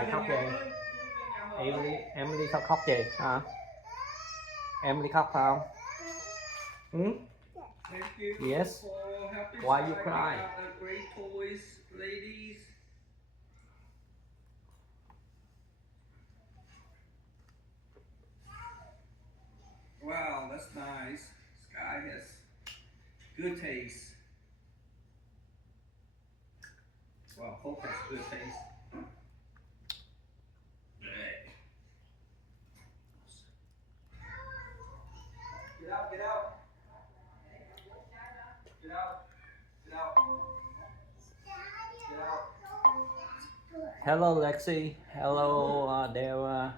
Ai khóc vậy? Emily sao khóc vậy hả? Emily khóc phải không? Hmm? Yes. Why you cry? Great toys, ladies. Wow, that's nice. Sky has good taste. Well, Hope has good taste. Get out, get out. Get out. Get out. Get out. Hello Lexi. Hello Dara.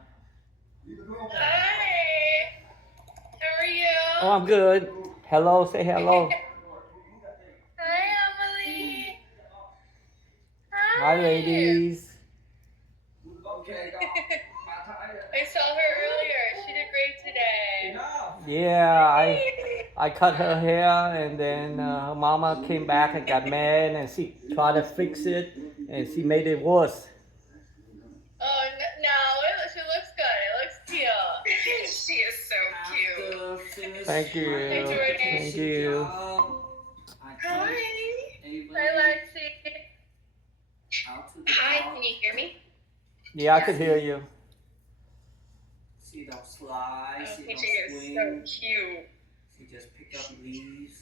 Hi. How are you? Oh, I'm good. Hello, say hello. Hi, Emily. Hi Hi. ladies. Okay. I saw her earlier. She did great today. Yeah, I cut her hair and then her mama came back and got mad and she tried to fix it and she made it worse. Oh no, she looks good. It looks cute. She is so cute. Thank you. Hey, Jordan. Thank you. Hi. Hi, Lexi. Hi, can you hear me? Yeah, I could hear you. She don't slide. Oh, She she don't is swing. so cute. She just pick up leaves.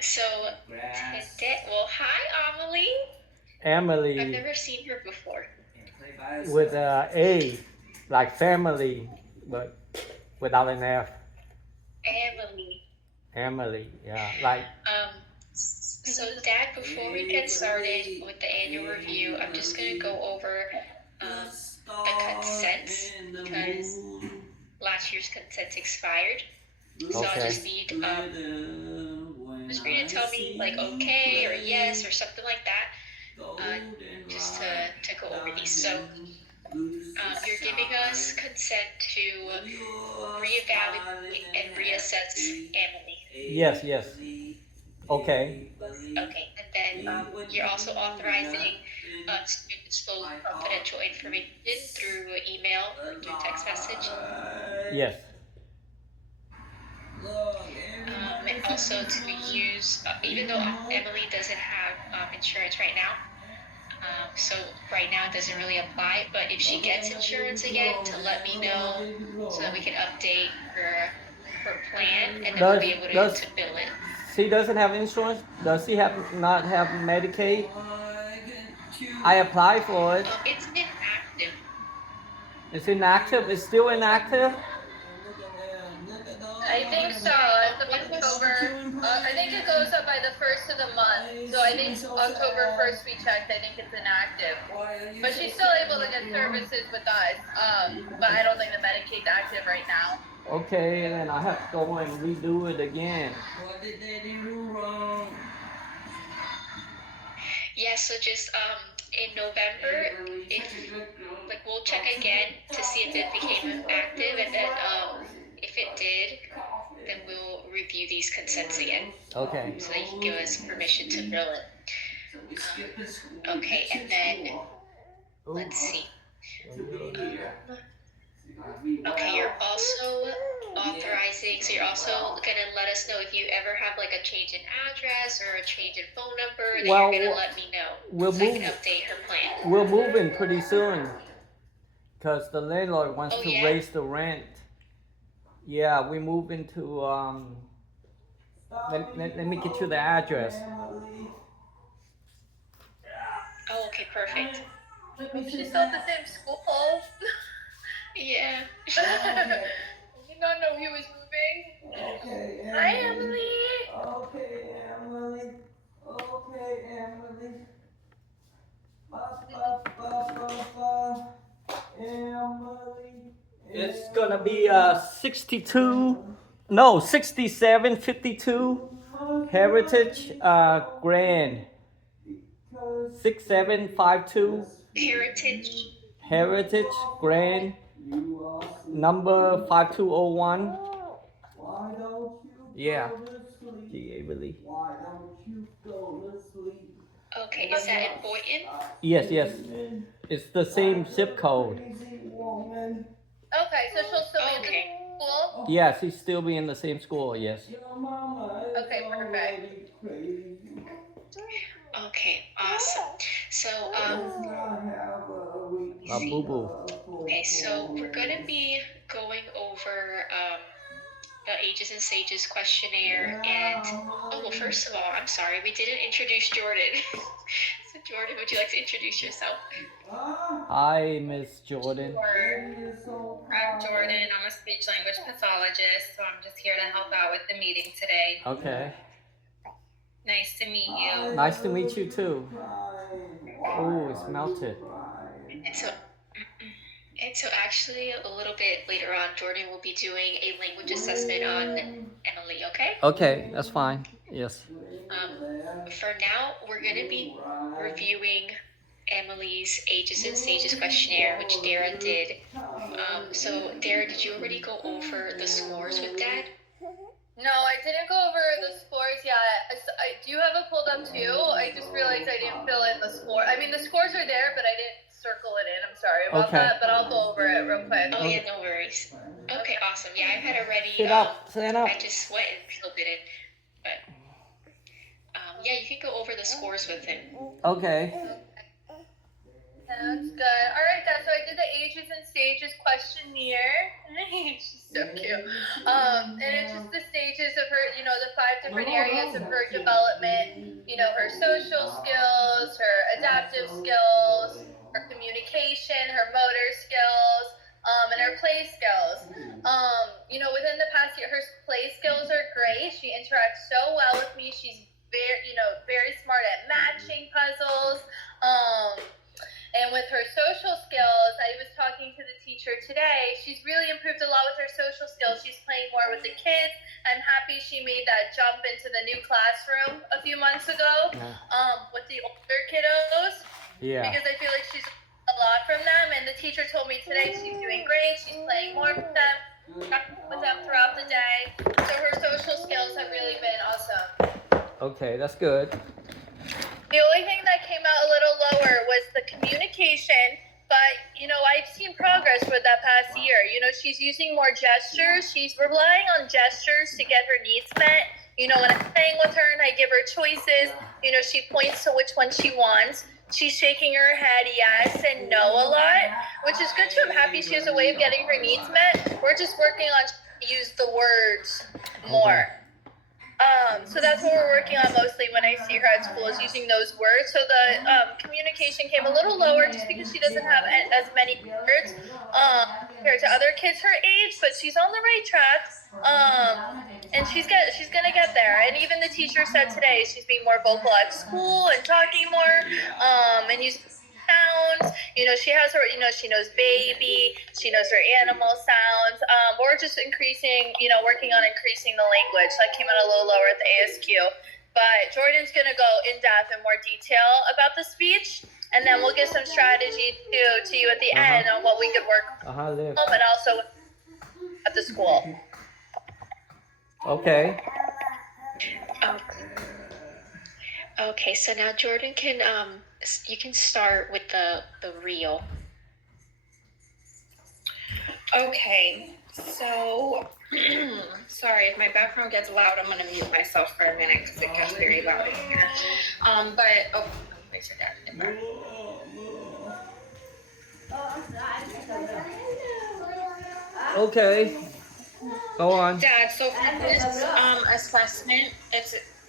So Grass. today, well, hi, Amelie. I've Emily never seen her before. And play by herself. with A, like family, but without an F. Emily. Emily, yeah, like. So Dad, before we get started with the annual review, I'm just gonna go over the consents because last year's consents expired. So I'll just need just for you to tell me like okay or yes or something like that, just to go over these. So you're giving us consent to reevaluate and reassess Emily. Yes, yes. Okay. Okay, and then you're also authorizing to disclose confidential information through email or through text message. Yes. And also to use, even though Emily doesn't have insurance right now, so right now it doesn't really apply, but if she gets insurance again, to let me know so that we can update her plan and then we'll be able to bill it. She doesn't have insurance? Does she not have Medicaid? I applied for it. It's inactive. It's inactive? It's still inactive? I think so. As of October, I think it goes up by the first of the month. So I think October 1st we checked. I think it's inactive, but she's still able to get services with us. But I don't think the Medicaid's active right now. Okay, and then I have to go and redo it again. What did they do wrong? Yeah, so just in November, if like we'll check again to see if it became active, and then if it did, then we'll review these consents again. Okay. So they can give us permission to bill it. Okay, and then let's see. Okay, you're also authorizing, so you're also gonna let us know if you ever have like a change in address or a change in phone number, then you're gonna let me know so I can update her plan. We're moving pretty soon because the landlord wants to raise the rent. Yeah, we move into let me get you the address. Oh, okay, perfect. She's still at the same school. Yeah. I did not know he was moving. Okay, Emily. Hi, Emily. Okay, Emily. Okay, Emily. Ba, ba, ba, ba, ba. Emily. It's gonna be 6752 Heritage Grand. 6752 Heritage Grand, number 5201. Why don't you Yeah. go to sleep? Gee, Emily. Why don't you go to sleep? Okay, is that in Boynton? Yes, yes. It's the same zip code. Okay, so she'll still be in the school? Yes, he's still be in the same school, yes. Okay, perfect. Okay, awesome. So, Boo boo. okay, so we're gonna be going over the Ages and Sages questionnaire, and oh well, first of all, I'm sorry, we didn't introduce Jordan. So Jordan, would you like to introduce yourself? Hi, Miss Jordan. Sure. I'm Jordan. I'm a speech language pathologist, so I'm just here to help out with the meeting today. Okay. Nice to meet you. Nice to meet you too. Oh, it's melted. And so actually a little bit later on, Jordan will be doing a language assessment on Emily, okay? Okay, that's fine. Yes. For now, we're going to be reviewing Emily's Ages and Sages questionnaire, which Dara did. So Dara, did you already go over the scores with Dad? No, I didn't go over the scores yet. Do you have it pulled up too? I just realized I didn't fill in the score. I mean, the scores are there, but I didn't circle it in. I'm sorry about that, but I'll go over it real quick. Oh yeah, no worries. Okay, awesome. Yeah, I had already. Stand up. I just went and filled it in, but yeah, you can go over the scores with him. Okay. That's good. All right, Dad. So I did the Ages and Stages questionnaire. She's so cute. And it's just the stages of her, the 5 different areas of her development. Her social skills, her adaptive skills, her communication, her motor skills, and her play skills. Within the past year, her play skills are great. She interacts so well with me. She's very smart at matching puzzles. And with her social skills, I was talking to the teacher today. She's really improved a lot with her social skills. She's playing more with the kids. I'm happy she made that jump into the new classroom a few months ago with the older kiddos. Yeah. Because I feel like she's a lot from them. And the teacher told me today she's doing great. She's playing more with them, with them throughout the day. So her social skills have really been awesome. Okay, that's good. The only thing that came out a little lower was the communication, but, I've seen progress for that past year. She's using more gestures. She's relying on gestures to get her needs met. When I'm playing with her and I give her choices, she points to which one she wants. She's shaking her head yes and no a lot, which is good too. I'm happy she has a way of getting her needs met. We're just working on to use the words more. So that's what we're working on mostly when I see her at school, is using those words. So the communication came a little lower just because she doesn't have as many words compared to other kids her age, but she's on the right track. And she's gonna get there. And even the teacher said today she's being more vocal at school and talking more, and using sounds. She has her, she knows baby, she knows her animal sounds. We're just working on increasing the language. That came out a little lower at the ASQ. But Jordan's going to go in depth in more detail about the speech, and then we'll give some strategy to you at the end on what we could work on, and also at the school. Okay. Okay, so now Jordan you can start with the reel. Okay, so sorry if my background gets loud. I'm gonna mute myself for a minute because it gets very loud in here. Where's your dad? Okay. Go on. Dad, so for this assessment,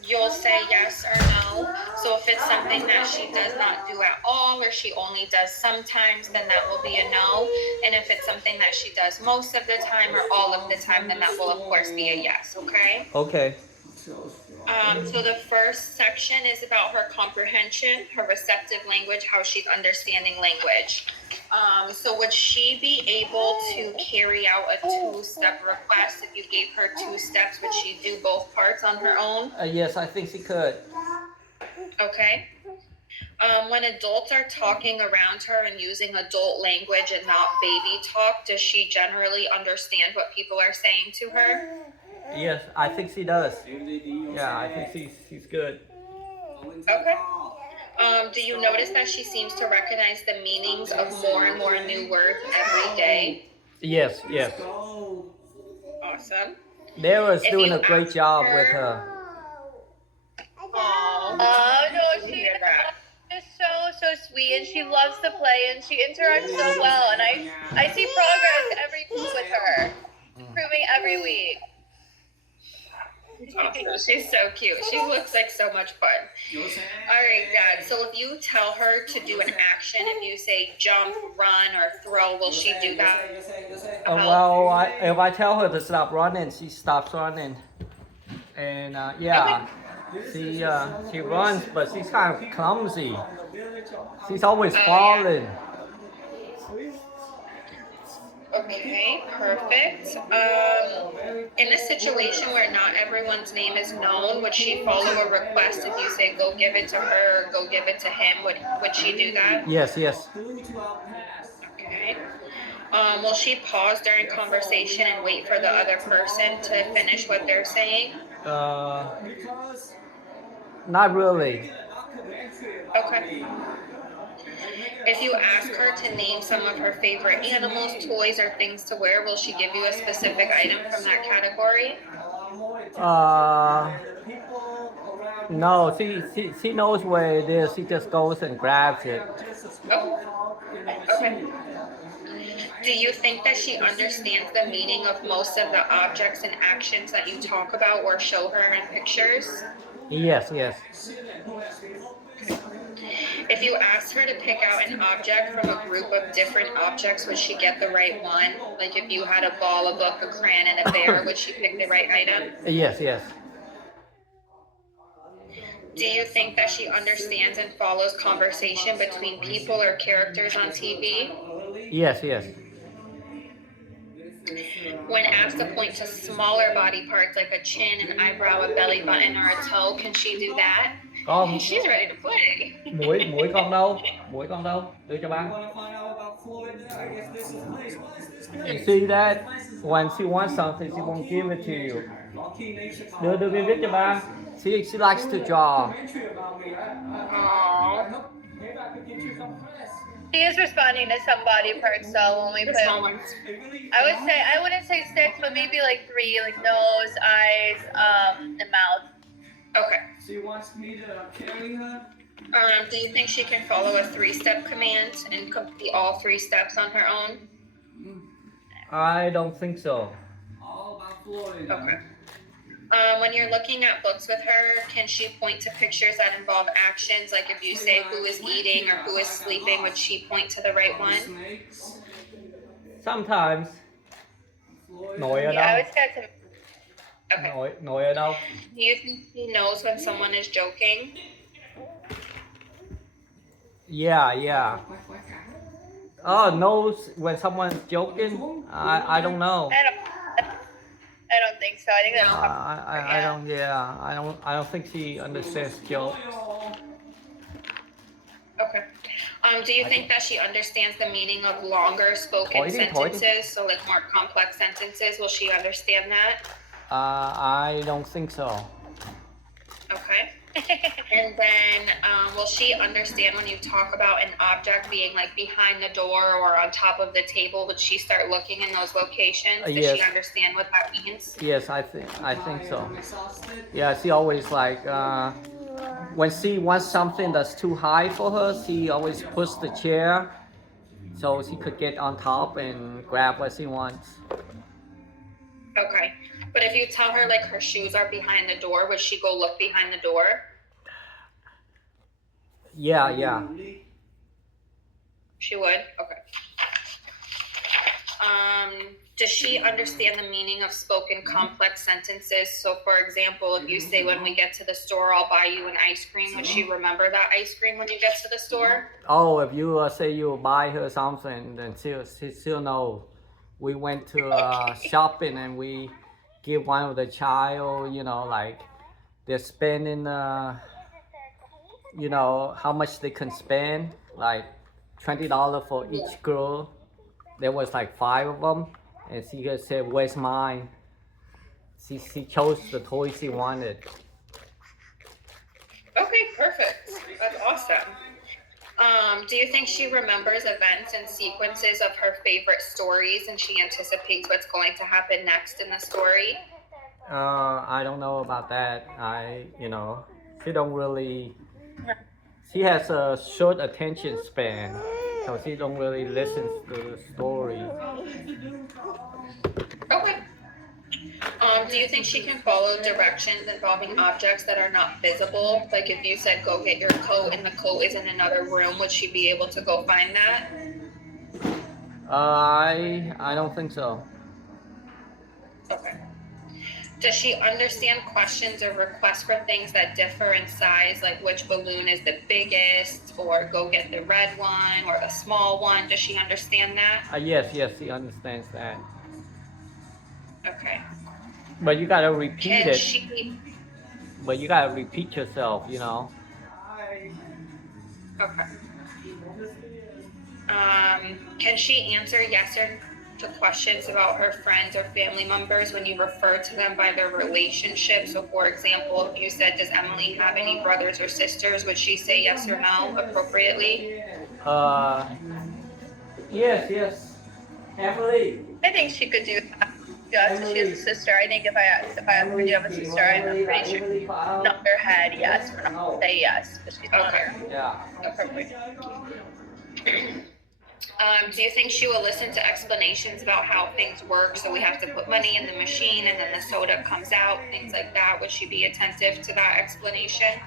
you'll say yes or no. So if it's something that she does not do at all, or she only does sometimes, then that will be a no. And if it's something that she does most of the time or all of the time, then that will of course be a yes, okay? Okay. So the first section is about her comprehension, her receptive language, how she's understanding language. So would she be able to carry out a 2-step request? If you gave her 2 steps, would she do both parts on her own? Yes, I think she could. Okay. When adults are talking around her and using adult language and not baby talk, does she generally understand what people are saying to her? Yes, I think she does. Yeah, I think she's good. Okay. Do you notice that she seems to recognize the meanings of more and more new words every day? Yes, yes. Awesome. They was If doing you a great ask job her- with her. Aw. No, to she hear that. is so sweet, and she loves to play, and she interacts so well. And I see progress every week with her, improving every week. Awesome. She's so cute. She looks like so much fun. All right, Dad. So if you tell her to do an action, if you say jump, run, or throw, will she do that? Well, if I tell her to stop running, she stops running. And yeah, she runs, but she's kind of clumsy. She's always falling. Okay, perfect. In a situation where not everyone's name is known, would she follow a request if you say go give it to her or go give it to him? Would she do that? Yes, yes. Okay. Will she pause during conversation and wait for the other person to finish what they're saying? Not really. Okay. If you ask her to name some of her favorite animals, toys, or things to wear, will she give you a specific item from that category? No, she knows where it is. She just goes and grabs it. Oh, okay. Do you think that she understands the meaning of most of the objects and actions that you talk about or show her in pictures? Yes, yes. If you asked her to pick out an object from a group of different objects, would she get the right one? Like if you had a ball, a book, a crayon, and a bear, would she pick the right item? Yes, yes. Do you think that she understands and follows conversation between people or characters on TV? Yes, yes. When asked to point to smaller body parts like a chin, an eyebrow, a belly button, or a toe, can she do that? She's ready to play. Mũi con đâu? Mũi con đâu? Đưa cho ba. You see that? When she wants something, she won't give it to you. Đưa viết cho ba. She likes to draw. Aww. She is responding to some body parts though when we put. I wouldn't say 6, but maybe like 3, like nose, eyes, and mouth. Okay. She wants me to carry her. Do you think she can follow a 3-step command and complete all 3 steps on her own? I don't think so. All about Florida. Okay. When you're looking at books with her, can she point to pictures that involve actions? Like if you say who is eating or who is sleeping, would she point to the right one? Sometimes. Nội ở Yeah, I đâu? would say it's Okay. Nội ở đâu? Do you think she knows when someone is joking? Yeah. Oh, knows when someone's joking? I don't know. I don't think so. I think that's I don't think she understands jokes. Okay. Do you think that she understands the meaning of longer spoken sentences? So like more complex sentences, will she understand that? I don't think so. Okay. And then will she understand when you talk about an object being like behind the door or on top of the table? Would she start looking in those locations? Does Yes. she understand what that means? Yes, I think so. Yeah, she always like when she wants something that's too high for her, she always puts the chair so she could get on top and grab what she wants. Okay. But if you tell her like her shoes are behind the door, would she go look behind the door? Yeah. She would? Okay. Does she understand the meaning of spoken complex sentences? So for example, if you say when we get to the store, I'll buy you an ice cream, would she remember that ice cream when you get to the store? Oh, if you say you buy her something, then she'll know. We went to shopping and we give one of the child, like they're spending, how much they can spend, like $20 for each girl. There was like 5 of them, and she just said, "Where's mine?" She chose the toy she wanted. Okay, perfect. That's awesome. Do you think she remembers events and sequences of her favorite stories and she anticipates what's going to happen next in the story? I don't know about that. She don't really. She has a short attention span, so she don't really listen to the story. Okay. Do you think she can follow directions involving objects that are not visible? Like if you said go get your coat and the coat is in another room, would she be able to go find that? I don't think so. Okay. Does she understand questions or requests for things that differ in size, like which balloon is the biggest, or go get the red one, or the small one? Does she understand that? Yes, she understands that. Okay. But you gotta repeat Can it. she? But you gotta repeat yourself. Okay. Can she answer yes or to questions about her friends or family members when you refer to them by their relationship? So, for example, if you said, "Does Emily have any brothers or sisters?" would she say yes or no appropriately? Yes. Emily. I think she could do that. Yeah, so she has a sister. I think if I asked her, do you have a sister? I'm pretty sure not her head, yes, or not say yes, but she's not Okay. her. Yeah. Perfect. Do you think she will listen to explanations about how things work? So we have to put money in the machine and then the soda comes out, things like that. Would she be attentive to that explanation?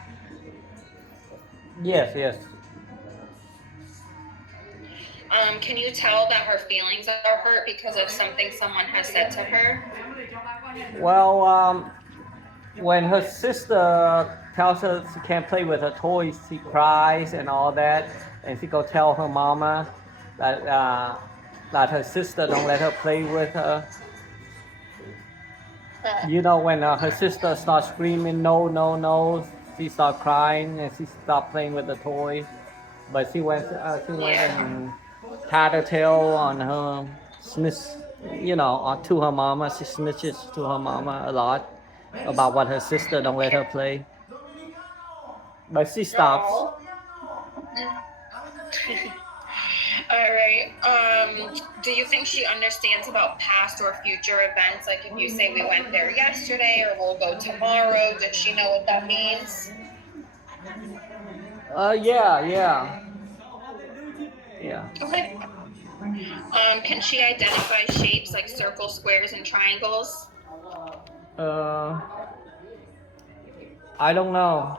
Yes. Can you tell that her feelings are hurt because of something someone has said to her? Well, when her sister tells her she can't play with her toys, she cries and all that, and she go tell her mama that her sister don't let her play with her. When her sister starts screaming no, she start crying and she stop playing with the toy. But she went and tied her tail on her to her mama. She snitches to her mama a lot about what her sister don't let her play. But she stops. All right. Do you think she understands about past or future events? Like if you say we went there yesterday or we'll go tomorrow, does she know what that means? Yeah. Okay. Can she identify shapes like circles, squares, and triangles? I don't know.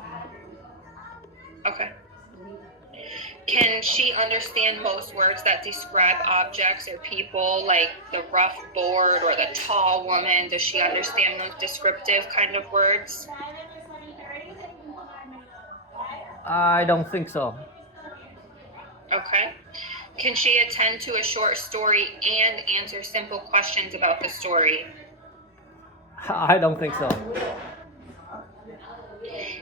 Okay. Can she understand most words that describe objects or people, like the rough board or the tall woman? Does she understand those descriptive kind of words? I don't think so. Okay. Can she attend to a short story and answer simple questions about the story? I don't think so.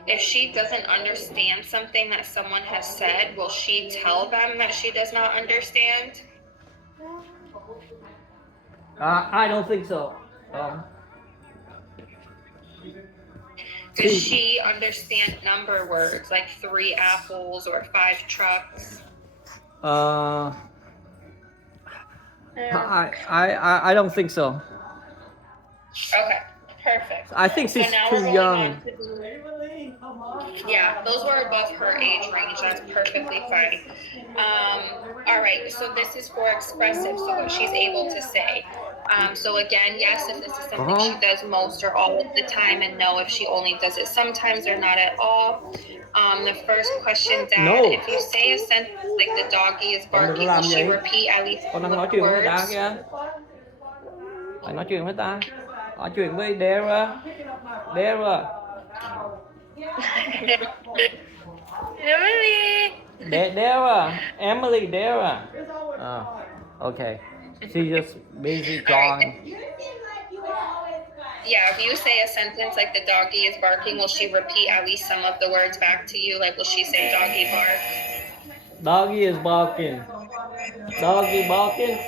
If she doesn't understand something that someone has said, will she tell them that she does not understand? I don't think so. Does she understand number words like 3 apples or 5 trucks? I don't think so. Okay, perfect. I think she's now too we're going young. on to Yeah, those were above her age range. That's perfectly fine. All right, so this is for expressive, so what she's able to say. So again, yes, if this is something she does most or all of the time, and no, if she only does it sometimes or not at all. The first question, Dad, No. if you say a sentence like the doggy is barking, will she repeat at least Con one đang nói of the chuyện với người ta words? kìa. Phải nói chuyện với ta. Nói chuyện với Dara. Emily! Dara. Okay. She just busy gone. Yeah, if you say a sentence like the doggy is barking, will she repeat at least some of the words back to you? Like, will she say doggy bark? Doggy is barking. Doggy barking.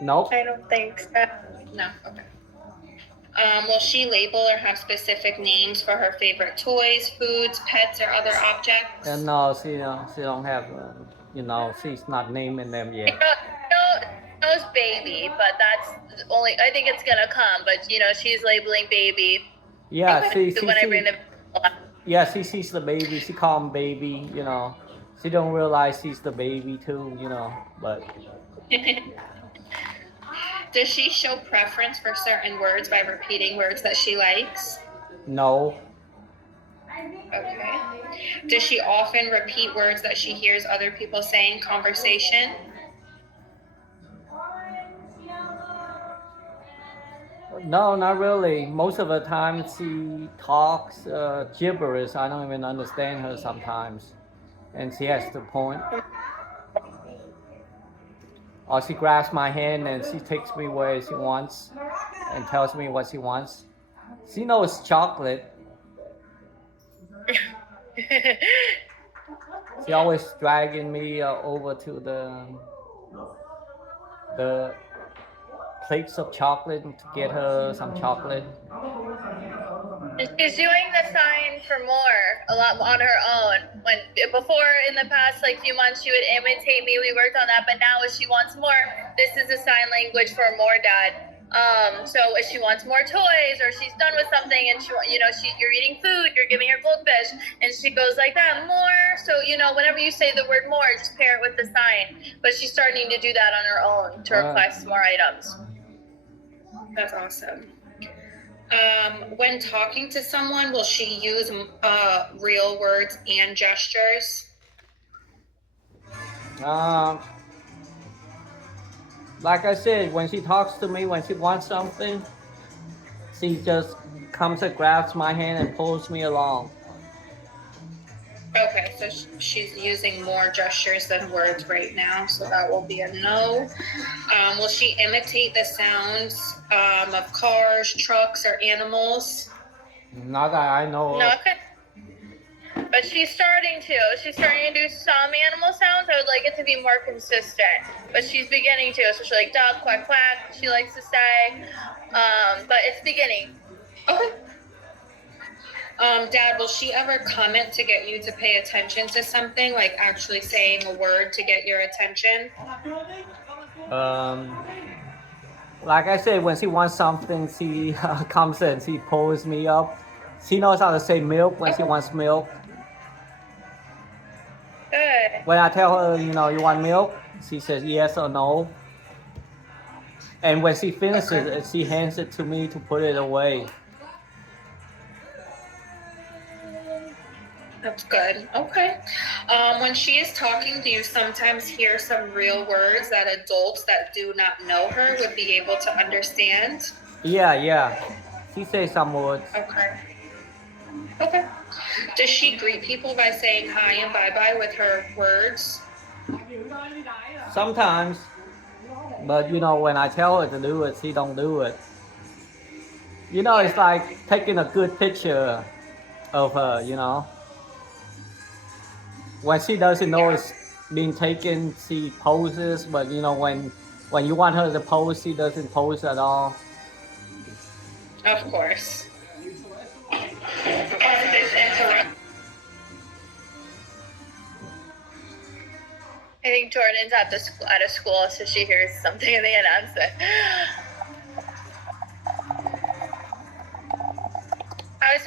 Nope. I don't think so. No, okay. Will she label or have specific names for her favorite toys, foods, pets, or other objects? And no, she don't have, she's not naming them yet. Knows baby, but that's only. I think it's gonna come, but she's labeling baby. Yeah, Okay. she When I bring them. yeah, she sees the baby. She call him baby. She don't realize she's the baby too. But Does she show preference for certain words by repeating words that she likes? no, Okay. Does she often repeat words that she hears other people say in conversation? no, not really. Most of the time she talks gibberish. I don't even understand her sometimes, and she has the point. Or she grabs my hand and she takes me where she wants and tells me what she wants. She knows chocolate. She always dragging me over to the plates of chocolate to get her some chocolate. She's doing the sign for more a lot on her own. When before in the past few months she would imitate me. We worked on that, but now if she wants more, this is a sign language for more, Dad. So if she wants more toys or she's done with something and you're eating food, you're giving her goldfish, and she goes like that, more. So whenever you say the word more, just pair it with the sign. But she's starting to do that on her own to request more items. That's awesome. When talking to someone, will she use real words and gestures? Like I said, when she talks to me, when she wants something, she just comes and grabs my hand and pulls me along. Okay, so she's using more gestures than words right now, so that will be a no. Will she imitate the sounds of cars, trucks, or animals? Not that I know No, of. but she's starting to. She's starting to do some animal sounds. I would like it to be more consistent, but she's beginning to. So she's like dog, quack, quack. She likes to say, but it's beginning. Okay. Dad, will she ever comment to get you to pay attention to something, like actually saying a word to get your attention? Like I said, when she wants something, she comes and she pulls me up. She knows how to say milk when she wants milk. Good. When I tell her, you want milk, she says yes or no. And when she finishes it, she hands it to me to put it away. That's good. Okay. When she is talking, do you sometimes hear some real words that adults that do not know her would be able to understand? Yeah. She says some words. Okay. Does she greet people by saying hi and bye-bye with her words? Sometimes. But, when I tell her to do it, she don't do it. It's like taking a good picture of her, When she doesn't know it's being taken, she poses. But, when you want her to pose, she doesn't pose at all. Of course. I think Jordan's at a school, so she hears something in the announcement. How's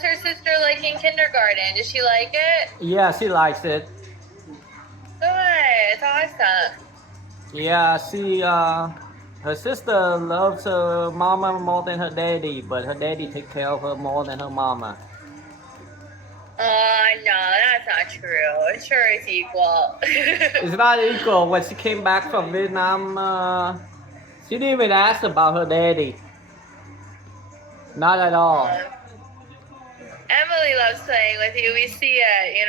her sister liking kindergarten? Does she like it? Yeah, she likes it. Good. It's awesome. Yeah, her sister loves her mama more than her daddy, but her daddy takes care of her more than her mama. No, that's not true. I'm sure it's equal. It's not equal. When she came back from Vietnam, she didn't even ask about her daddy. Not at all. Emily loves playing with you. We see it.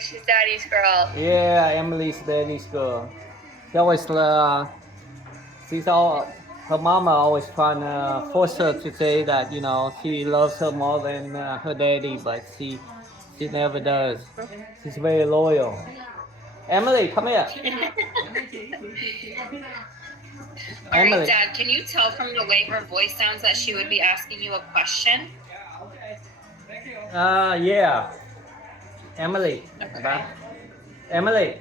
She's daddy's girl. Yeah, Emily's daddy's girl. Her mama always trying to force her to say that, she loves her more than her daddy, but she never does. She's very loyal. Emily, come here. All right, Emily. Dad, can you tell from the way her voice sounds that she would be asking you a question? Yeah. Emily. Okay. Emily.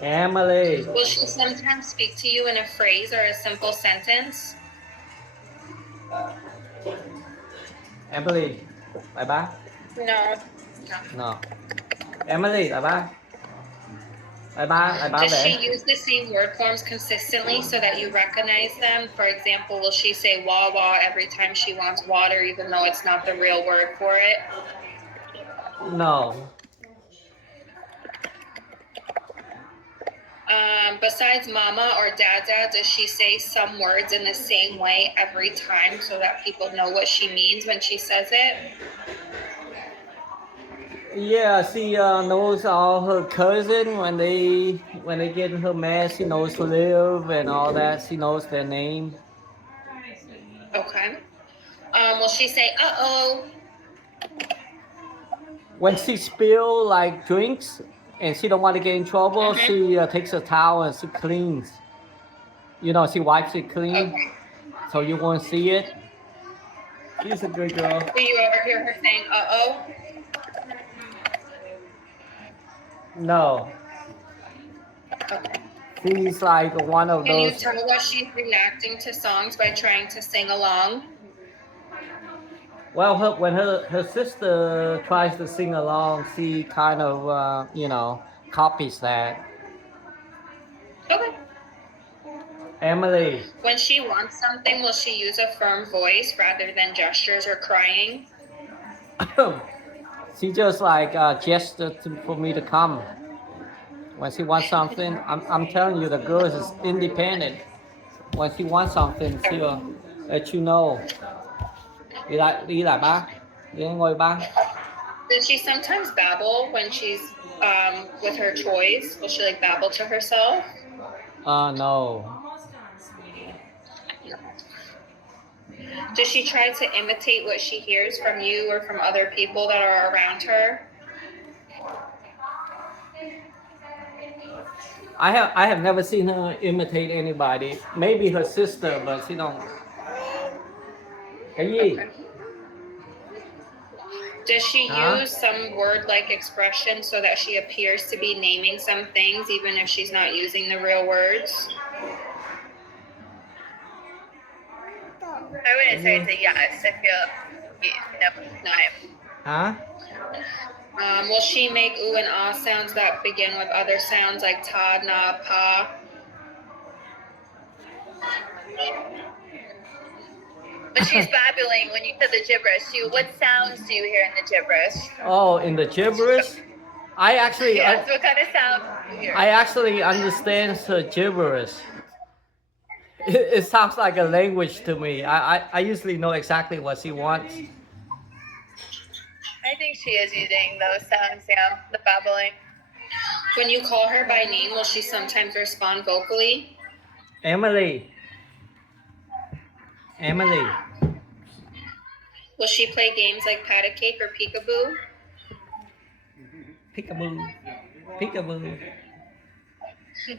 Emily. Will she sometimes speak to you in a phrase or a simple sentence? Emily. Lại ba. No. No. Emily, lại ba. Lại ba Does she về. use the same word forms consistently so that you recognize them? For example, will she say wah wah every time she wants water, even though it's not the real word for it? No. Besides mama or dada, does she say some words in the same way every time so that people know what she means when she says it? Yeah, she knows all her cousin when they get her mad. She knows to live and all that. She knows their name. Okay. Will she say uh-oh? When she spill like drinks and she don't want to get in trouble, she takes a towel and she cleans. You know, she wipes it clean, Okay. so you won't see it. She's a good girl. Do you ever hear her saying uh-oh? No, Okay. she's like one of Can you those. tell what she's reacting to songs by trying to sing along? Well, when her sister tries to sing along, she kind of copies that. Okay. Emily. When she wants something, will she use a firm voice rather than gestures or crying? She just like gestured for me to come. When she wants something, I'm telling you, the girl is independent. When she wants something, she'll let you know. Đi lại ba, đi ngồi ba. Does she sometimes babble when she's with her toys? Will she like babble to herself? No. Does she try to imitate what she hears from you or from other people that are around her? I have never seen her imitate anybody. Maybe her sister, but she don't. Cái gì? Okay. Does she Huh? use some word-like expression so that she appears to be naming some things even if she's not using the real words? I wouldn't say it's a yes. I feel no. Huh? Will she make ooh and ah sounds that begin with other sounds like ta, na, pa? But she's babbling when you said the gibberish. What sounds do you hear in the gibberish? Oh, in the gibberish? I actually, Yes, what kind of sound do you hear? I actually understand her gibberish. It sounds like a language to me. I usually know exactly what she wants. I think she is using those sounds, yeah, the babbling. When you call her by name, will she sometimes respond vocally? Emily. Emily. Will she play games like pat a cake or peekaboo? Peekaboo. Peekaboo.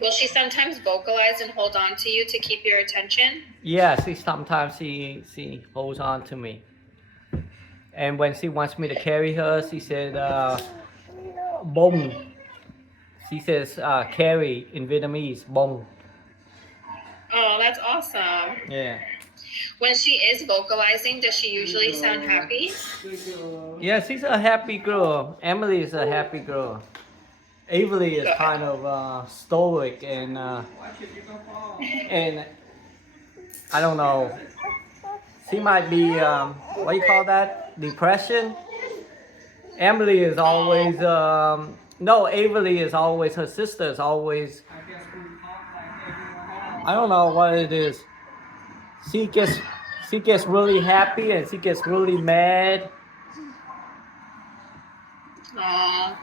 Will she sometimes vocalize and hold on to you to keep your attention? Yeah, sometimes she holds on to me. And when she wants me to carry her, she said, bông. She says carry in Vietnamese, bông. Oh, that's awesome. Yeah. When she is vocalizing, does she usually sound happy? Yeah, she's a happy girl. Emily is a happy girl. AMILY is kind of stoic and I don't know. She might be what do you call that? Depression. Emily is always no. AMILY is always, her sister is always. I don't know what it is. She gets really happy and she gets really mad. Aww.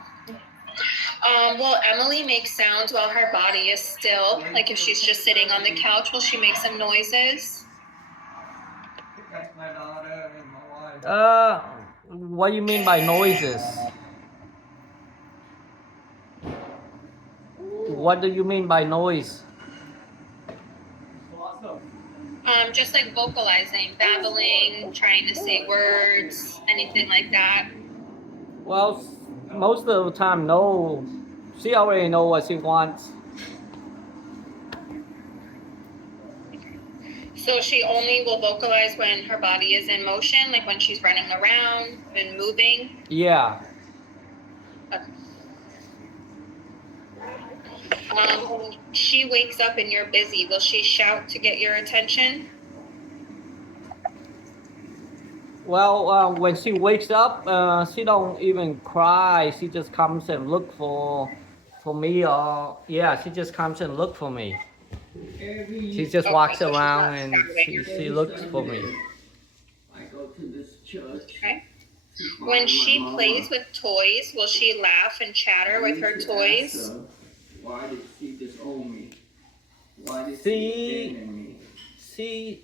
Will Emily make sounds while her body is still? Like if she's just sitting on the couch, will she make some noises? What do you mean by noises? What do you mean by noise? Just like vocalizing, babbling, trying to say words, anything like that. Well, most of the time, no. She already know what she wants. So she only will vocalize when her body is in motion, like when she's running around and moving. Yeah. She wakes up and you're busy. Will she shout to get your attention? Well, when she wakes up, she don't even cry. She just comes and look for me, or yeah, she just comes and look for me. She just walks so she's around not and shouting. she looks for me. I go to this church. Okay. When she plays with toys, will she laugh and chatter with her toys? Why did she disown me? Why did See- she abandon me? She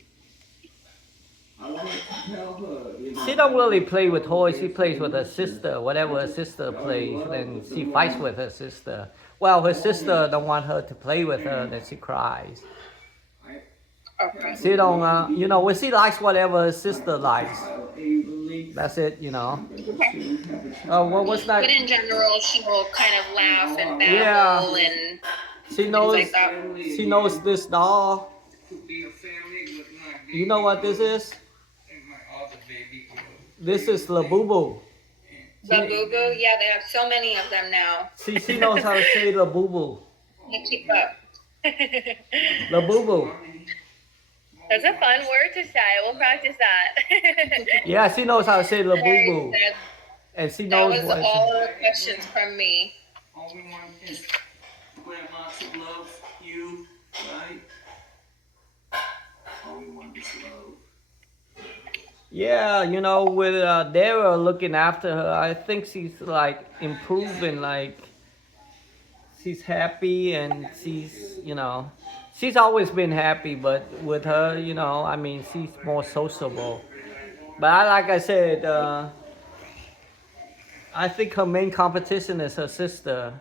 I want to tell her. she don't really play with toys. She plays with her sister. Whatever her sister plays, then she fights with her sister. Well, her sister don't want her to play with her, then she cries. Okay. She don't, when she likes whatever her sister likes, that's it, Oh, what was But that? in general, she will kind of laugh and babble Yeah. and She things knows, like that. she knows this doll. You know what this is? This is Labubu. Labubu, yeah, they have so many of them now. She knows how to say Labubu. They keep up. Labubu. That's a fun word to say. We'll practice that. Yeah, she knows how to say Very Labubu. good. And she That knows was what. all the questions from me. All we want is grandma to love you, right? All we want is love. Yeah, with Dara looking after her, I think she's like improving. Like she's happy and she's always been happy. But with her, I mean, she's more sociable. But like I said, I think her main competition is her sister.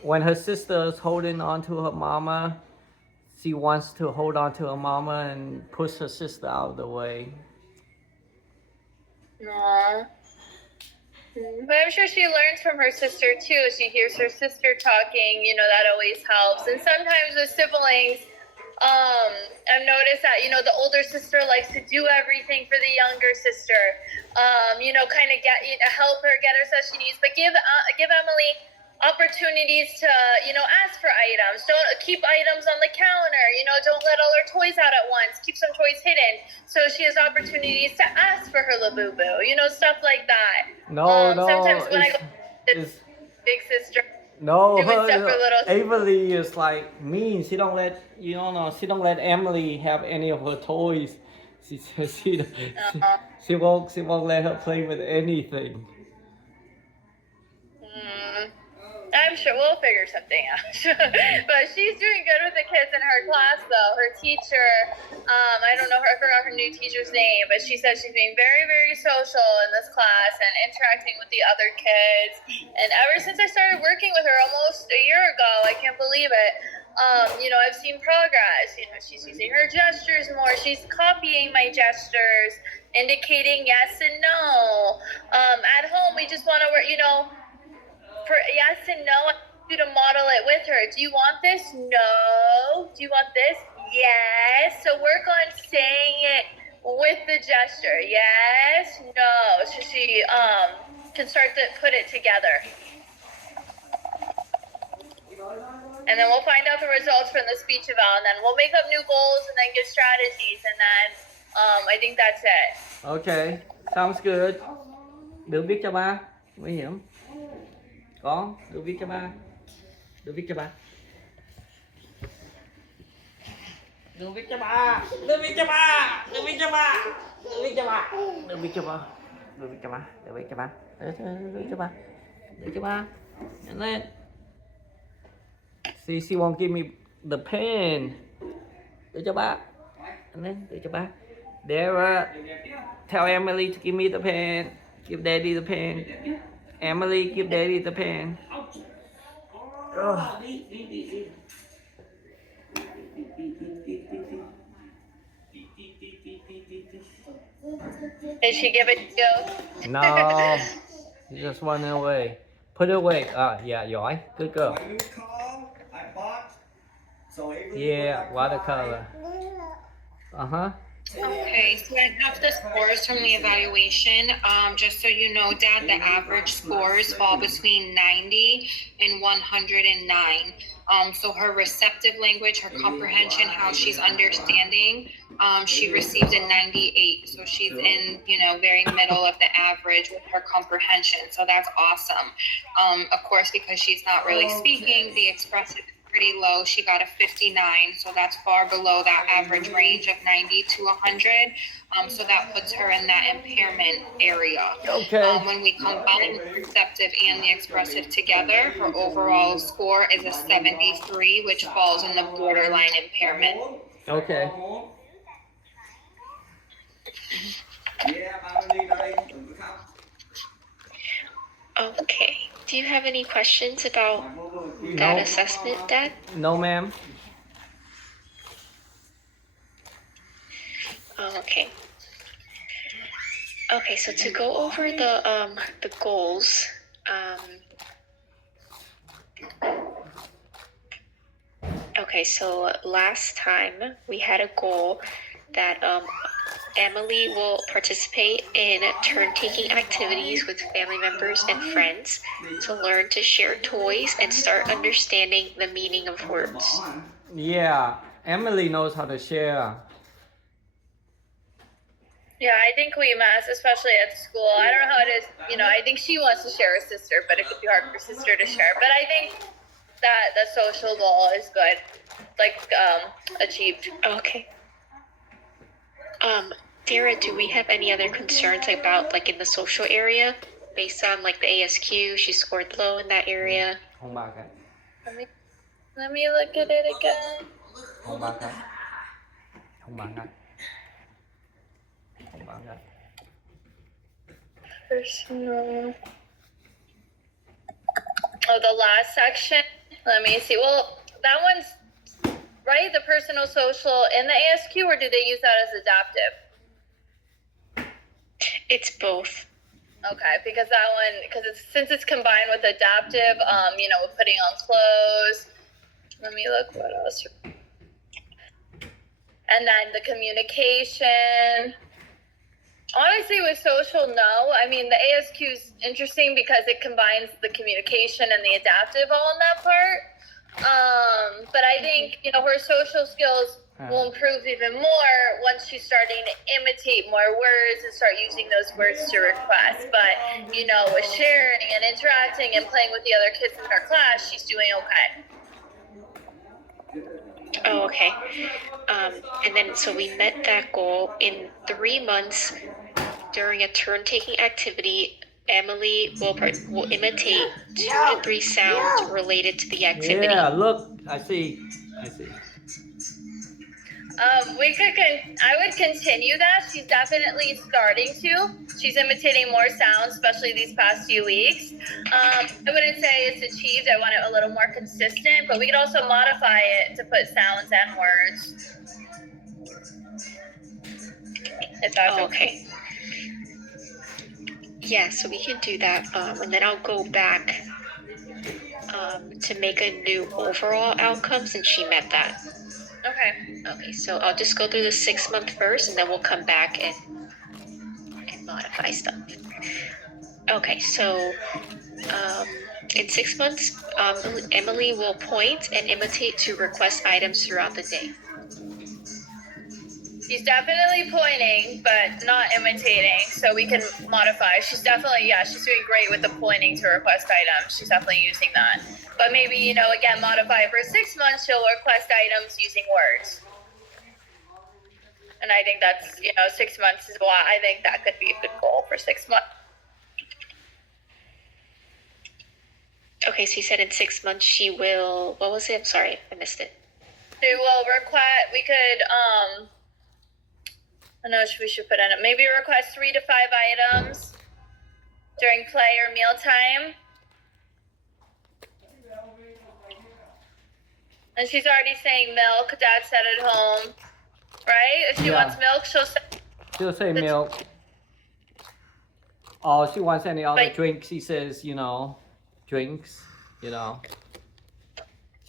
When her sister is holding on to her mama, she wants to hold on to her mama and push her sister out of the way. Aww. But I'm sure she learns from her sister too. She hears her sister talking, that always helps. And sometimes with siblings, I've noticed that, the older sister likes to do everything for the younger sister. Kind of help her get her stuff she needs. But give Emily opportunities to, ask for items. Don't keep items on the counter. Don't let all her toys out at once. Keep some toys hidden so she has opportunities to ask for her Labubu. Stuff like that. No, Sometimes when I go to it's big sister. no. doing stuff for little- AMILY is like mean. She don't let She don't let Emily have any of her toys. She says she won't let her play with anything. I'm sure we'll figure something out. But she's doing good with the kids in her class, though. Her teacher, I don't know I forgot her new teacher's name, but she said she's being very, very social in this class and interacting with the other kids. And ever since I started working with her almost a year ago, I can't believe it. I've seen progress. She's using her gestures more. She's copying my gestures, indicating yes and no. At home, we just want to work, for yes and no, I want you to model it with her. Do you want this? No. Do you want this? Yes. So work on saying it with the gesture. Yes, no. So she can start to put it together. And then we'll find out the results from the speech eval, and then we'll make up new goals and then give strategies, and then I think that's it. Okay, sounds good. Được viết cho ba. Nguy hiểm. Có, được viết cho ba. Được viết cho ba. Được viết cho ba. Được viết cho ba. Được viết cho ba. Được viết cho ba. Được viết cho ba. Được viết cho ba. Được viết cho ba. Được viết cho ba. Được cho ba. And then see, she won't give me the pen. Được cho ba. And then được cho ba. Dara, tell Emily to give me the pen. Give Daddy the pen. Emily, give Daddy the pen. Ugh. Did she give it to you? No, you just running away. Put it away. Yeah, giỏi. Good girl. Yeah, watercolor. Uh-huh. Okay, so I have the scores from the evaluation. Just so you know, Dad, the average scores fall between 90 and 109. So her receptive language, her comprehension, how she's understanding, she received a 98. So she's in, very middle of the average with her comprehension. So that's awesome. Of course, because she's not really speaking, the expressive pretty low. She got a 59, so that's far below that average range of 90 to 100. So that puts her in that impairment area. Okay. When we combine the receptive and the expressive together, her overall score is a 73, which falls in the borderline impairment. Okay. Okay. Do you have any questions about that assessment, Dad? No, ma'am. Oh, okay. Okay, so to go over the goals, okay, so last time we had a goal that Emily will participate in turn-taking activities with family members and friends to learn to share toys and start understanding the meaning of words. Yeah, Emily knows how to share. Yeah, I think we must, especially at school. I don't know how it is. I think she wants to share her sister, but it could be hard for sister to share. But I think that the social goal is good, achieved. Okay. Dara, do we have any other concerns about in the social area based on the ASQ? She scored low in that area. Không ba cái. Let me look at it again. Không ba cái. Không ba cái. Không ba cái. Personal. Oh, the last section. Let me see. Well, that one's right. The personal, social in the ASQ, or do they use that as adaptive? It's both. Okay, because since it's combined with adaptive, with putting on clothes. Let me look what else. And then the communication. Honestly, with social, no. I mean, the ASQ is interesting because it combines the communication and the adaptive all in that part. But I think, her social skills will improve even more once she's starting to imitate more words and start using those words to request. But, with sharing and interacting and playing with the other kids in her class, she's doing okay. Oh, okay. And then so we met that goal in 3 months. During a turn-taking activity, Emily will imitate 2 to 3 sounds related to the activity. Yeah, look, I see. I would continue that. She's definitely starting to. She's imitating more sounds, especially these past few weeks. I wouldn't say it's achieved. I want it a little more consistent, but we could also modify it to put sounds and words. If that's okay. Yeah, so we can do that. And then I'll go back to make a new overall outcome since she met that. Okay, so I'll just go through the 6 month first, and then we'll come back and modify stuff. Okay, so in 6 months, Emily will point and imitate to request items throughout the day. She's definitely pointing, but not imitating, so we can modify. She's definitely, she's doing great with the pointing to request items. She's definitely using that. But maybe, again, modify for 6 months, she'll request items using words. And I think that's, 6 months is why I think that could be a good goal for 6 months. Okay, so you said in 6 months she will, what was it? I'm sorry, I missed it. She will request, we could, I don't know if we should put in it. Maybe request 3 to 5 items during play or mealtime. And she's already saying milk. Dad said at home, right? If she Yeah. wants milk, She'll say milk. Or she wants any other Like- drink, she says, you know, drinks, you know.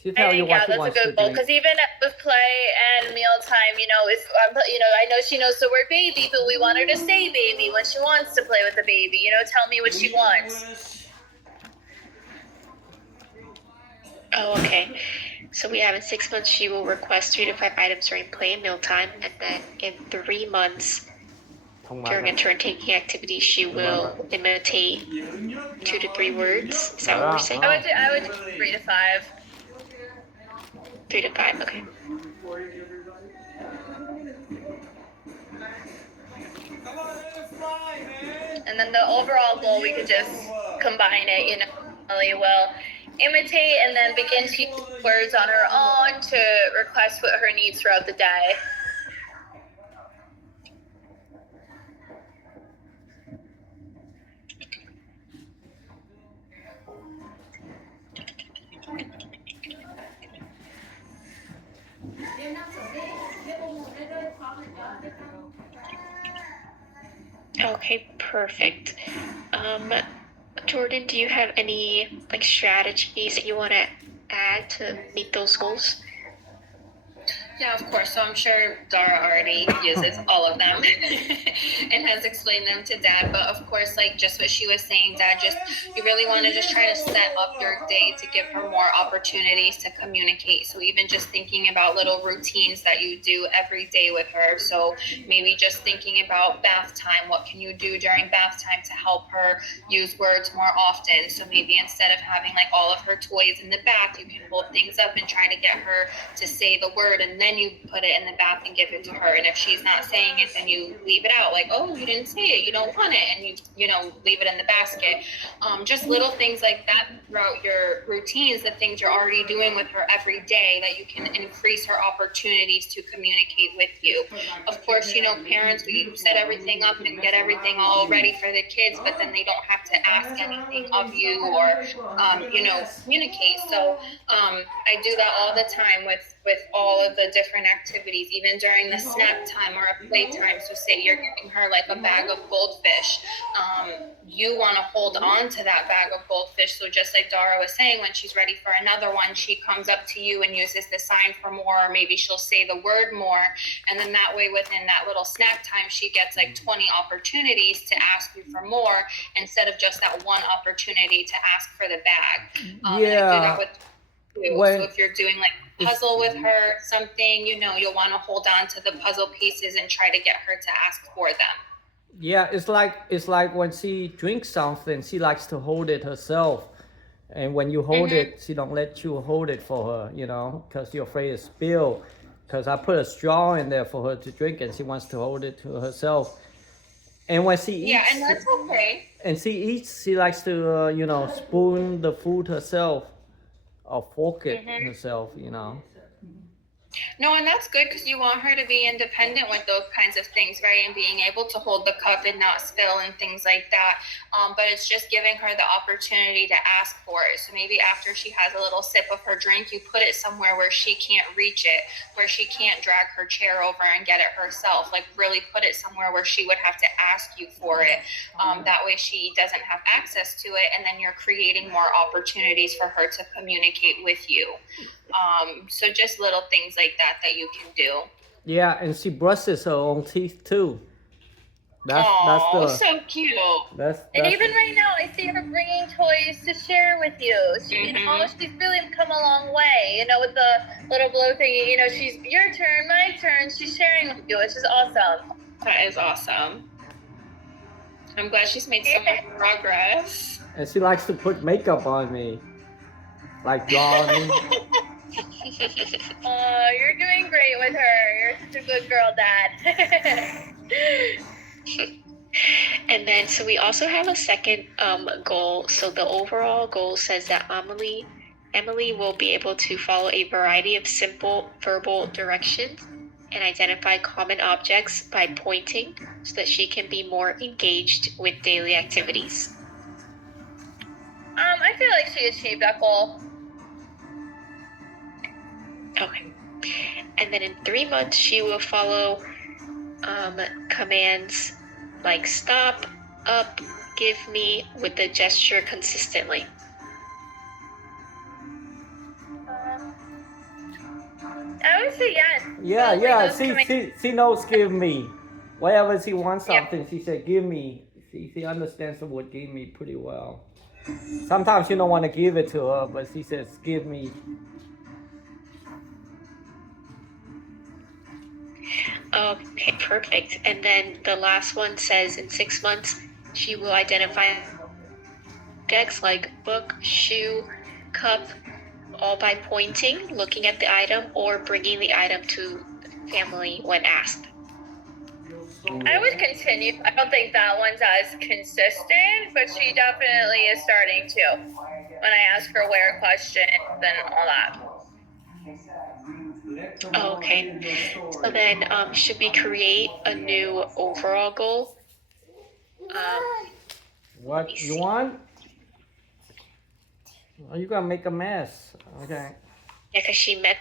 She'll I tell you think, what yeah, she that's a wants to good goal. drink. Because even with play and mealtime, you know, if you know, I know she knows the word baby, but we want her to say baby when she wants to play with the baby. You know, tell me what she wants. Oh, okay. So we have in 6 months, she will request 3 to 5 items during play and mealtime, and then in 3 months, during a turn-taking activity, she will imitate 2 to 3 words. Is that what we're saying? I would do 3 to 5. 3 to 5, okay. And then the overall goal, we could just combine it, you know. Emily will imitate and then begin to use words on her own to request what her needs throughout the day. Okay, perfect. Jordan, do you have any like strategies that you want to add to meet those goals? Yeah, of course. So I'm sure Dara already uses all of them and has explained them to Dad. But of course, like just what she was saying, Dad, just you really want to just try to set up your day to give her more opportunities to communicate. So even just thinking about little routines that you do every day with her. So maybe just thinking about bath time. What can you do during bath time to help her use words more often? So maybe instead of having like all of her toys in the bath, you can hold things up and try to get her to say the word, and then you put it in the bath and give it to her. And if she's not saying it, then you leave it out, like, oh, you didn't say it, you don't want it, and you know, leave it in the basket. Just little things like that throughout your routines, the things you're already doing with her every day, that you can increase her opportunities to communicate with you. Of course, you know, parents, we set everything up and get everything all ready for the kids, but then they don't have to ask anything of you or you know, communicate. So I do that all the time with all of the different activities, even during the snack time or a playtime. So say you're giving her like a bag of goldfish, you want to hold on to that bag of goldfish. So just like Dara was saying, when she's ready for another one, she comes up to you and uses the sign for more, or maybe she'll say the word more, and then that way within that little snack time, she gets like 20 opportunities to ask you for more instead of just that one opportunity to ask for the bag. And I do that with you. So if you're doing like a puzzle with her, something, you know, you'll want to hold on to the puzzle pieces and try to get her to ask for them. Yeah, it's like when she drinks something, she likes to hold it herself, and when you hold it, she don't let you hold it for her, you know, because you're afraid to spill. Because I put a straw in there for her to drink, and she wants to hold it to herself. And when she eats, yeah, and that's okay. And she eats, she likes to, you know, spoon the food herself, or fork it herself, you know. No, and that's good because you want her to be independent with those kinds of things, right? And being able to hold the cup and not spill and things like that. But it's just giving her the opportunity to ask for it. So maybe after she has a little sip of her drink, you put it somewhere where she can't reach it, where she can't drag her chair over and get it herself. Like really put it somewhere where she would have to ask you for it. That way she doesn't have access to it, and then you're creating more opportunities for her to communicate with you. So just little things like that you can do. Yeah, and she brushes her own teeth too. That's so cute. That's And even right now, I see her bringing toys to share with you. She, you know, she's really come a long way. You know, with the little blow thingy. You know, she's your turn, my turn. She's sharing with you, which is awesome. That is awesome. I'm glad she's made so much progress. And she likes to put makeup on me, like drawing. You're doing great with her. You're such a good girl, Dad. And then, so we also have a second goal. So the overall goal says that Emily will be able to follow a variety of simple verbal directions and identify common objects by pointing so that she can be more engaged with daily activities. I feel like she achieved that goal. Okay. And then in 3 months, she will follow commands like stop, up, give me with the gesture consistently. I would say yes. Yeah, Following yeah. those commands. She knows give me. Whenever she wants Yeah. something, she said give me. She understands the word give me pretty well. Sometimes you don't want to give it to her, but she says give me. Okay, perfect. And then the last one says in 6 months, she will identify objects like book, shoe, cup, all by pointing, looking at the item, or bringing the item to family when asked. I would continue. I don't think that one's as consistent, but she definitely is starting to. When I ask her where questions and all that. Okay. So then, should we create a new overall goal? What you want? Are you gonna make a mess? Okay. Yeah, because she met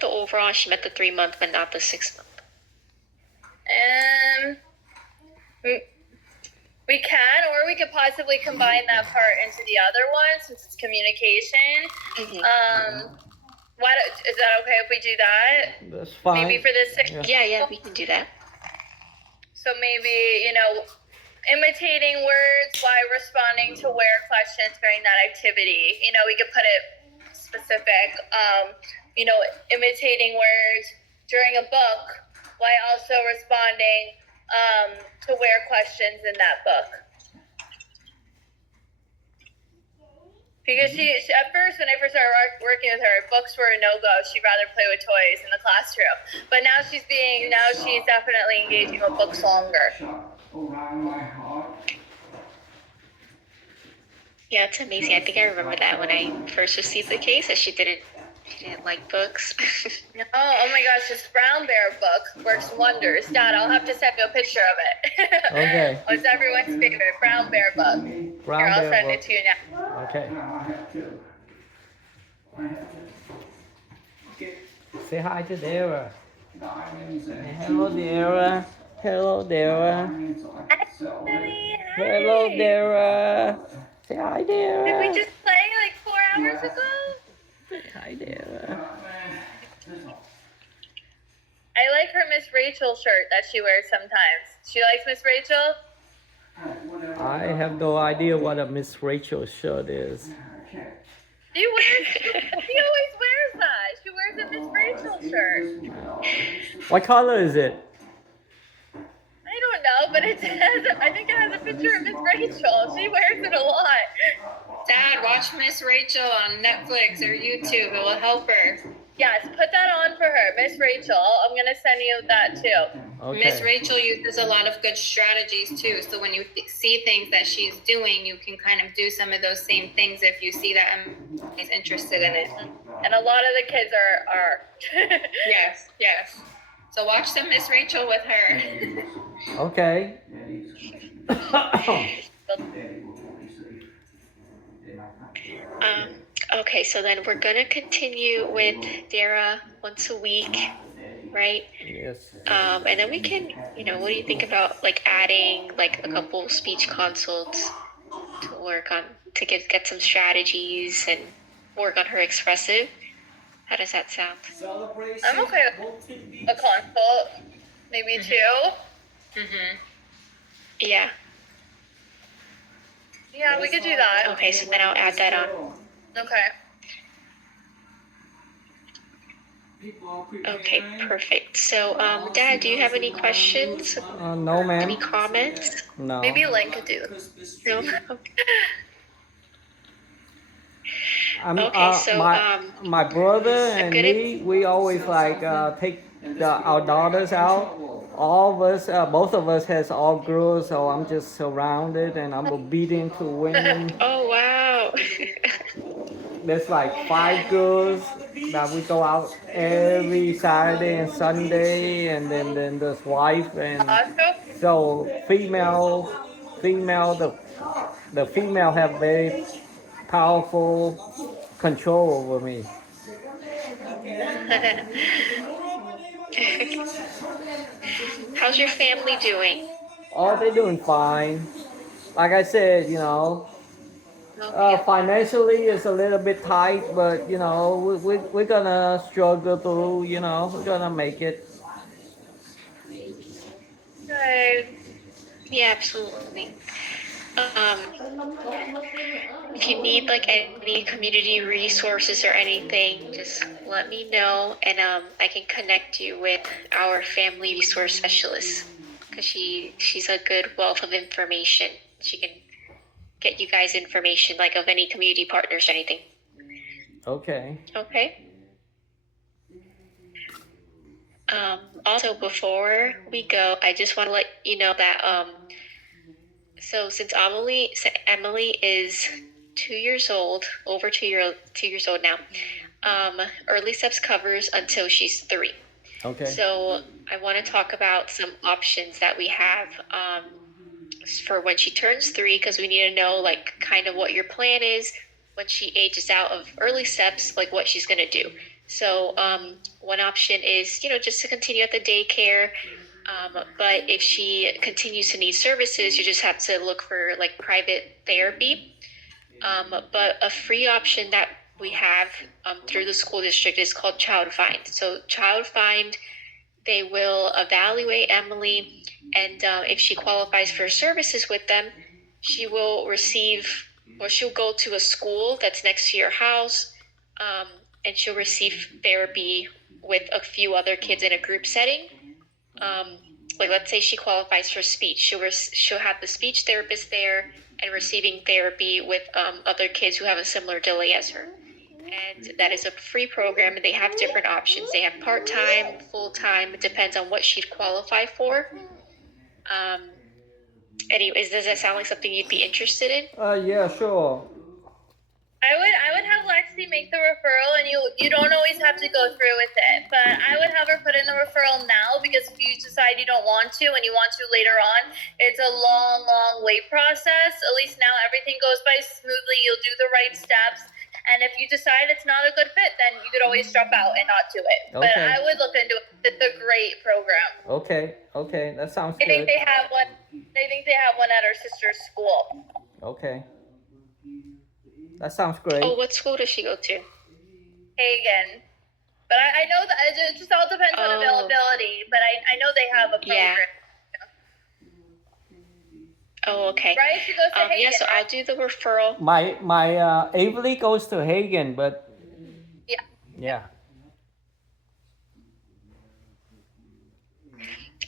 the overall, she met the 3 month, but not the 6 month. We can, or we could possibly combine that part into the other one since it's communication. Mm-hmm. Is that okay if we do that? That's fine. Maybe for this 6 month. Yeah, we can do that. So maybe, imitating words while responding to where questions during that activity. We could put it specific. Imitating words during a book while also responding to where questions in that book. Because she at first, when I first started working with her, books were a no-go. She'd rather play with toys in the classroom. But now she's definitely engaging with books longer. Yeah, it's amazing. I think I remember that when I first received the case, that she didn't like books. Oh my gosh, this brown bear book works wonders. Dad, I'll have to send you a picture of it. Okay. It's everyone's favorite brown bear book. Here, I'll send it to you now. Okay. Say hi to Dara. Hello, Dara. Hello, Dara. Hello, Dara. Say hi, Dara. Did we just play like 4 hours ago? Hi, Dara. I like her Miss Rachel shirt that she wears sometimes. She likes Miss Rachel? I have no idea what a Miss Rachel shirt is. She always wears that. She wears a Miss Rachel shirt. What color is it? I don't know, but I think it has a picture of Miss Rachel. She wears it a lot. Dad, watch Miss Rachel on Netflix or YouTube. It will help her. Yes, put that on for her, Miss Rachel. I'm gonna send you that too. Okay. Miss Rachel uses a lot of good strategies too. So when you see things that she's doing, you can kind of do some of those same things if you see that Emily's interested in it. And a lot of the kids are. Yes. So watch some Miss Rachel with her. Okay. Okay, so then we're gonna continue with Dara once a week, right? Yes. And then we can, what do you think about like adding like a couple speech consults to work on to get some strategies and work on her expressive? How does that sound? I'm okay with a consult, maybe 2. Mm-hmm. Yeah. Yeah, we could do that. Okay, so then I'll add that on. Okay. Okay, perfect. So, Dad, do you have any questions? No, ma'am. Any comments? No. Maybe Lynn could do. No. Okay. Okay, So my brother and me, we always like take our daughters out. All of us, both of us has all girls, so I'm just surrounded and I'm obedient to women. Oh wow. There's like 5 girls that we go out every Saturday and Sunday, and then there's wife and so the female have very powerful control over me. How's your family doing? Oh, they're doing fine. Like I said, Okay. financially it's a little bit tight, but we're gonna struggle through. We're gonna make it. Good. Yeah, absolutely. Um, if you need like any community resources or anything, just let me know, and I can connect you with our family resource specialist because she's a good wealth of information. She can get you guys information like of any community partners or anything. Okay. Okay. Also, before we go, I just want to let you know that so since Emily is 2 years old, over 2 years old now, Early Steps covers until she's 3. Okay. So I want to talk about some options that we have for when she turns 3, because we need to know like kind of what your plan is when she ages out of Early Steps, like what she's gonna do. So one option is just to continue at the daycare. But if she continues to need services, you just have to look for like private therapy. But a free option that we have through the school district is called Child Find. So Child Find, they will evaluate Emily, and if she qualifies for services with them, she will receive, or she'll go to a school that's next to your house, and she'll receive therapy with a few other kids in a group setting. Like let's say she qualifies for speech, she'll have the speech therapist there and receiving therapy with other kids who have a similar delay as her. And that is a free program, and they have different options. They have part-time, full-time. It depends on what she'd qualify for. Anyways, does that sound like something you'd be interested in? Yeah, sure. I would have Lexi make the referral, and you don't always have to go through with it. But I would have her put in the referral now, because if you decide you don't want to and you want to later on, it's a long wait process. At least now everything goes by smoothly. You'll do the right steps, and if you decide it's not a good fit, then you could always drop out and not do it. But Okay. I would look into it. It's a great program. Okay, that sounds I think good. they have one. I think they have one at our sister's school. Okay. That sounds great. Oh, what school does she go to? Hagen. But I know that it just all depends on availability. But I know they have a program. Yeah. Oh, okay. Right? She goes to Hagen. Yeah, so I'll do the referral. My AMILY goes to Hagen, but yeah.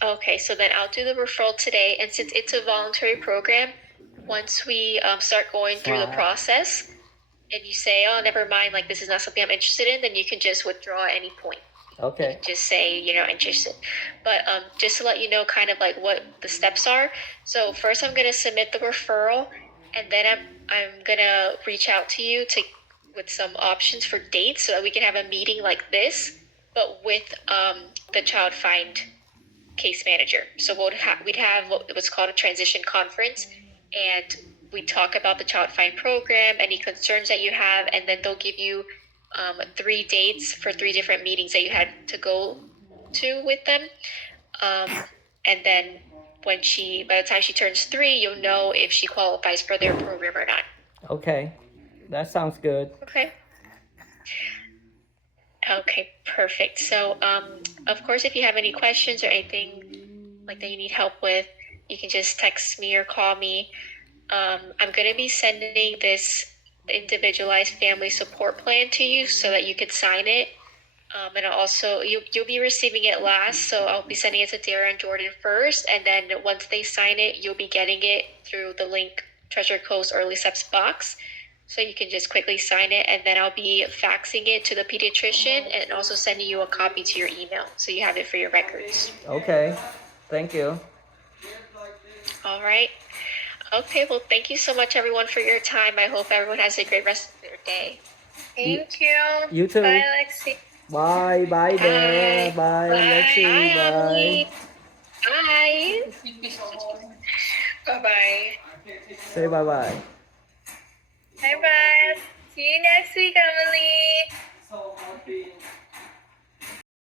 Okay, so then I'll do the referral today, and since it's a voluntary program, once we start going through the process, and you say, oh, never mind, like this is not something I'm interested in, then you can just withdraw at any point. Okay. Just say you're not interested. But just to let you know kind of like what the steps are. So first I'm going to submit the referral, and then I'm going to reach out to you with some options for dates so that we can have a meeting like this, but with the Child Find case manager. So we'd have what's called a transition conference, and we talk about the Child Find program, any concerns that you have, and then they'll give you 3 dates for 3 different meetings that you had to go to with them. And then by the time she turns 3, you'll know if she qualifies for their program or not. Okay, that sounds good. Okay, perfect. So, of course, if you have any questions or anything like that you need help with, you can just text me or call me. I'm going to be sending this individualized family support plan to you so that you could sign it. And also, you'll be receiving it last, so I'll be sending it to Dara and Jordan first, and then once they sign it, you'll be getting it through the link Treasure Coast Early Steps box. So you can just quickly sign it, and then I'll be faxing it to the pediatrician and also sending you a copy to your email so you have it for your records. Okay, thank you. All right. Okay, well, thank you so much, everyone, for your time. I hope everyone has a great rest of their day. Thank you. You too. Bye, Lexi. Bye, Dara. Bye, Lexi. Bye. Bye. Bye-bye. Say bye-bye. Bye bye. See you next week, Emily.